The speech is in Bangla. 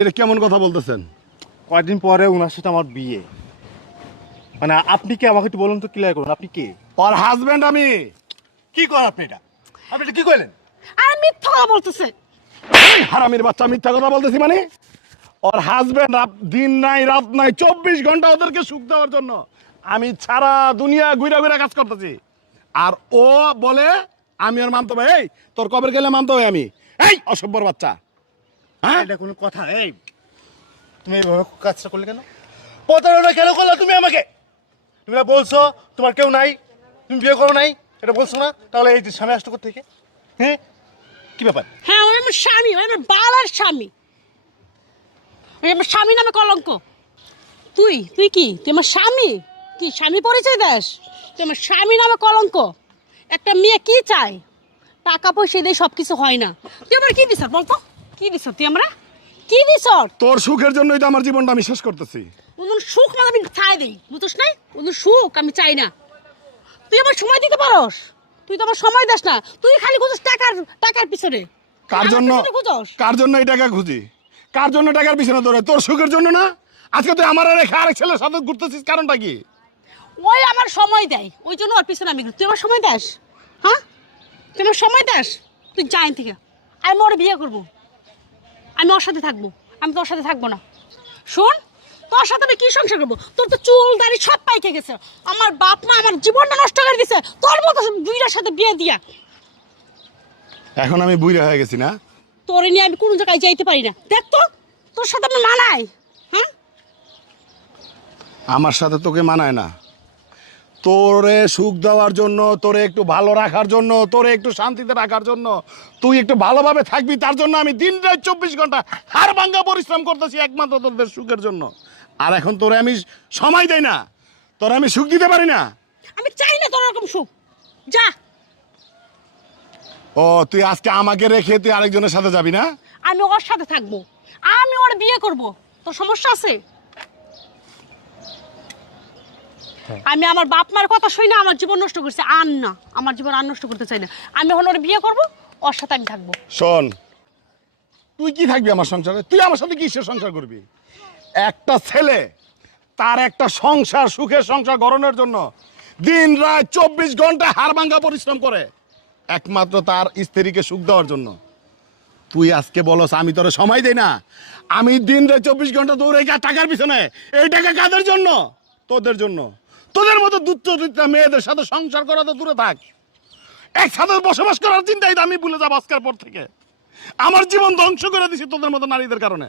এটা কেমন কথা বলতেছেন? কয়েকদিন পরে ওনার সাথে আমার বিয়ে। মানে আপনি কি আমাকে একটু বলুন তো, ক্লিয়ার করুন আপনি কে? ওর হাজবেন্ড আমি। কি করেন আপনি এটা? আপনি এটা কি কইলেন? আর মিথ্যা কথা বলতেছে। এই হারামির বাচ্চা, মিথ্যা কথা বলতেছি মানে? ওর হাজবেন্ড দিন নাই রাত নাই 24 ঘন্টা ওদেরকে সুখ দেওয়ার জন্য আমি সারা দুনিয়া ঘুরে ঘুরে কাজ করতেছি। আর ও বলে আমি ওর মানতে হবে। এই তোর কবের গেলে মানতে হবে আমি? এই অসভ্যর বাচ্চা, হ্যাঁ? এটা কোনো কথা? এই তুমি এইভাবে কাজটা করলে কেন? প্রতারণা কেন করলে তুমি আমাকে? তুমি না বলছো তোমার কেউ নাই, তুমি বিয়ে করো নাই, এটা বলছো না? তাহলে এই যে স্বামী আসতো কোথা থেকে? হ্যাঁ, কি ব্যাপার? হ্যাঁ, ওই আমার স্বামী, ওই আমার বালার স্বামী। ওই আমার স্বামী নামে কলঙ্ক। তুই তুই কি? তুই আমার স্বামী? তুই স্বামী পরিচয় দাস? তুই আমার স্বামী নামে কলঙ্ক। একটা মেয়ে কি চায়? টাকা পয়সা দিয়ে সব কিছু হয় না। তুই আমার কি দিস বলতো? কি দিস তুই? আমরা কি দিস? তোর সুখের জন্যই তো আমার জীবনটা আমি শেষ করতেছি। ওদের সুখ মানে আমি চাই দিই, বুঝছ নাই? ওদের সুখ আমি চাই না। তুই আমার সময় দিতে পারস? তুই তো আমার সময় দাস না। তুই খালি খুঁজছ টাকার পিছনে। কার জন্য? খুঁজস কার জন্য এই টাকা খুঁজি? কার জন্য টাকার পিছনে দৌড়ে? তোর সুখের জন্য না? আজকে তুই আমার রেখে আরেক ছেলের সাথে ঘুরতেছিস, কারণটা কি? ওই আমার সময় দেয়, ওই জন্য ওর পিছনে আমি ঘুরি। তুই আমার সময় দাস? হ্যাঁ, তুই আমার সময় দাস? তুই যাই থেকে। আমি ওর বিয়ে করবো, আমি ওর সাথে থাকবো, আমি তোর সাথে থাকবো না। শোন, তোর সাথে আমি কি সংসার করবো? তোর তো চুল দাড়ি সব পাইকে গেছে। আমার বাপ মা আমার জীবনটা নষ্ট করে দিছে তোর মতো দুইটার সাথে বিয়ে দিয়া। এখন আমি বুইড়া হয়ে গেছি না? তোরে নিয়ে আমি কোনো জায়গায় যাইতে পারি না। দেখ তো, তোর সাথে আমি মানাই? হ্যাঁ, আমার সাথে তোকে মানায় না। তোরে সুখ দেওয়ার জন্য, তোরে একটু ভালো রাখার জন্য, তোরে একটু শান্তিতে রাখার জন্য, তুই একটু ভালোভাবে থাকবি তার জন্য আমি দিন রাত 24 ঘন্টা হাড় ভাঙ্গা পরিশ্রম করতেছি একমাত্র তোদের সুখের জন্য। আর এখন তোরে আমি সময় দেই না, তোরে আমি সুখ দিতে পারি না। আমি চাই না তোর এরকম সুখ। যা। ও তুই আজকে আমাকে রেখে তুই আরেকজনের সাথে যাবি না? আমি ওর সাথে থাকবো, আমি ওর বিয়ে করব। তোর সমস্যা আছে? আমি আমার বাপ মার কথা শুই না আমার জীবন নষ্ট করছে। আর না, আমার জীবন আর নষ্ট করতে চাই না। আমি এখন ওর বিয়ে করব, ওর সাথে আমি থাকবো। শোন, তুই কি থাকবি আমার সংসারে? তুই আমার সাথে কিসের সংসার করবি? একটা ছেলে তার একটা সংসার, সুখের সংসার গড়নের জন্য দিন রাত 24 ঘন্টা হাড় ভাঙ্গা পরিশ্রম করে একমাত্র তার স্ত্রীকে সুখ দেওয়ার জন্য। তুই আজকে বলস আমি তোরে সময় দেই না? আমি দিন রাত 24 ঘন্টা দৌড়ে টাকার পিছনে। এই টাকা কাদের জন্য? তোদের জন্য। তোদের মতো দুচ্চরিত্রা মেয়েদের সাথে সংসার করা তো দূরে থাক, একসাথে বসবাস করার চিন্তাই তো আমি ভুলে যাবো আজকের পর থেকে। আমার জীবন ধ্বংস করে দিছি তোদের মতো নারীদের কারণে।